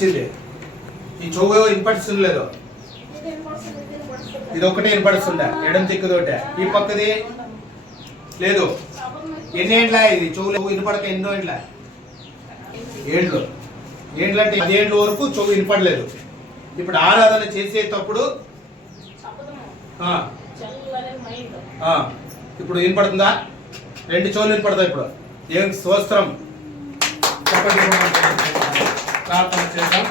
వచ్చింది. ఈ చెవు వినపడుతుంది లేదు, ఇది ఒకటే వినపడుతుందా ఎడం దిక్కుతోటే, ఈ పక్కది లేదు. ఎన్ని ఏండ్ల ఇది చెవులు వినపడక ఎన్నో ఏండ్ల ఏండ్లు ఏండ్లంటే 10 ఏళ్ళ వరకు చెవు వినపడలేదు. ఇప్పుడు ఆరాధన చేసేటప్పుడు ఇప్పుడు వినపడుతుందా? 2 చెవులు వినపడతాయి. ఇప్పుడు దేవునికి స్తోత్రం చెప్పండి. ప్రార్థన చేద్దాం.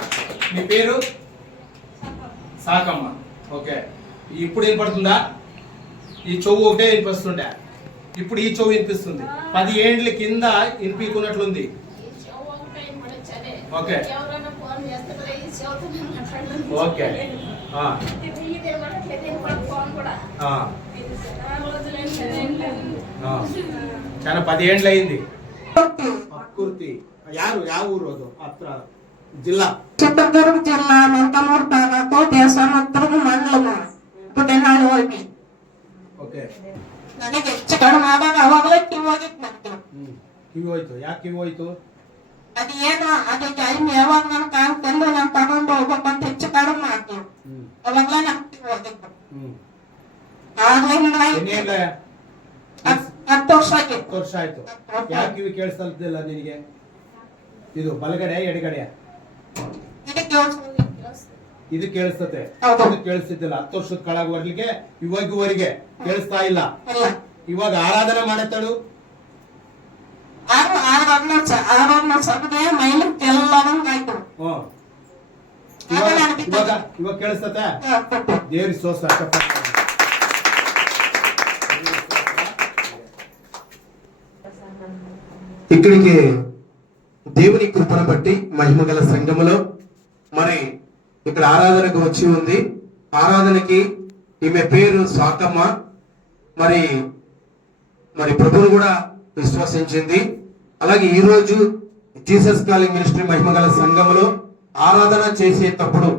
మీ పేరు సాకమ్మ. ఓకే, ఇప్పుడు వినపడుతుందా? ఈ చెవు ఒకటే వినిపిస్తుండే, ఇప్పుడు ఈ చెవు వినిపిస్తుంది. 10 ఏండ్ల కింద వినిపించుకున్నట్లుంది. ఓకే ఓకే చాలా 10 ఏండ్లు అయింది. కుర్తి యారు యా ఊరు ಅದು అత్ర జిల్లా చిత్తూరు జిల్లా మెంతమూరు తాలూకు దేశముద్రం మండలము పుట్టినాడు ಹೋಗಿ. ಓಕೆ ನನಗೆ ಹೆಚ್ಚು ಕಡಿಮೆ ಆದಾಗ ಅವಾಗಲೇ ಕಿವಿ ಹೋಗಿತ್ತು ನನಗೆ. ಕಿವಿ ಹೋಯ್ತು. ಯಾಕೆ ಕಿವಿ ಹೋಯ್ತು? ಅದು ಏನೋ ಅದು ಟೈಮ್ ಯಾವಾಗ ನಾನು ಕಾಣ್ತಂದು ನಾನು ತಗೊಂಡು ಹೋಗ್ಬೇಕಂತ ಹೆಚ್ಚು ಕಡಿಮೆ ಆಯ್ತು. ಅವಾಗಲೇ ನಾನು ಕಿವಿ ಹೋಗಿತ್ತು. ಆಗ್ಲಿಂದ 10 ವರ್ಷ ಆಯ್ತು. 10 ವರ್ಷ ಆಯ್ತು. ಯಾಕೆ ಕಿವಿ ಕೇಳಿಸ್ತಿಲ್ಲ ನಿನಗೆ? ಇದು ಬಲಗಡೆ ಎಡಗಡೆ ಇದು ಕೇಳಿಸ್ತತೆ, ಅದು ಕೇಳಿಸ್ತಿದ್ದಿಲ್ಲ. 10 ವರ್ಷದ ಕೆಳಗವರೆಗೆ ಇವಾಗವರೆಗೆ ಕೇಳಿಸ್ತಾ ಇಲ್ಲ. ಇವಾಗ ಆರಾಧನೆ ಮಾಡತ್ತಾಳು. ಇವಾಗ ಕೇಳಿಸ್ತತೆ. ದೇವ್ರ ಸ್ತೋತ್ರ. ఇక్కడికి దేవుని కృపను బట్టి మహిమగల సంఘములో మరి ఇక్కడ ఆరాధనకు వచ్చి ఉంది. ఆరాధనకి ఈమె పేరు సాకమ్మ. మరి మరి ప్రభువును కూడా విశ్వసించింది. అలాగే ఈ రోజు జీసస్ కాలింగ్ మినిస్ట్రీ మహిమగల సంఘములో ఆరాధన చేసేటప్పుడు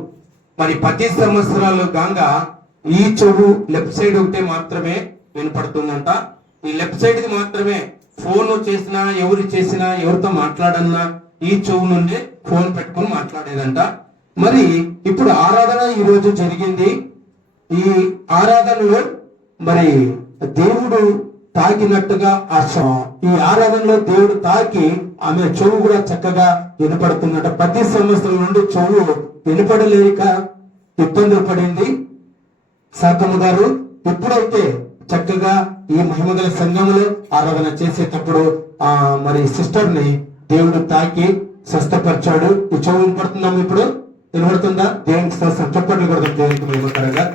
మరి 10 సంవత్సరాలు గాంగా ఈ చెవు లెఫ్ట్ సైడ్ ఒకటే మాత్రమే వినపడుతుందంట. ఈ లెఫ్ట్ సైడ్ కి మాత్రమే ఫోన్ చేసినా, ఎవరు చేసినా, ఎవరితో మాట్లాడన్నా ఈ చెవు నుండి ఫోన్ పెట్టుకుని మాట్లాడేదంట. మరి ఇప్పుడు ఆరాధన ఈ రోజు జరిగింది. ఈ ఆరాధనలో మరి దేవుడు తాకినట్టుగా ఈ ఆరాధనలో దేవుడు తాకి ఆమె చెవు కూడా చక్కగా వినపడుతున్నట. 10 సంవత్సరాల నుండి చెవు వినపడలేక ఇబ్బందులు పడింది సాకమ్మ గారు. ఎప్పుడైతే చక్కగా ఈ మహిమగల సంఘములో ఆరాధన చేసేటప్పుడు మరి సిస్టర్ ని దేవుడు తాకి స్వస్థపరిచాడు. ఈ చెవు వినపడుతున్నాము. ఇప్పుడు వినపడుతుందా? దేవునికి చప్పట్లు కొడతాం దేవునికి మహిమకరంగా.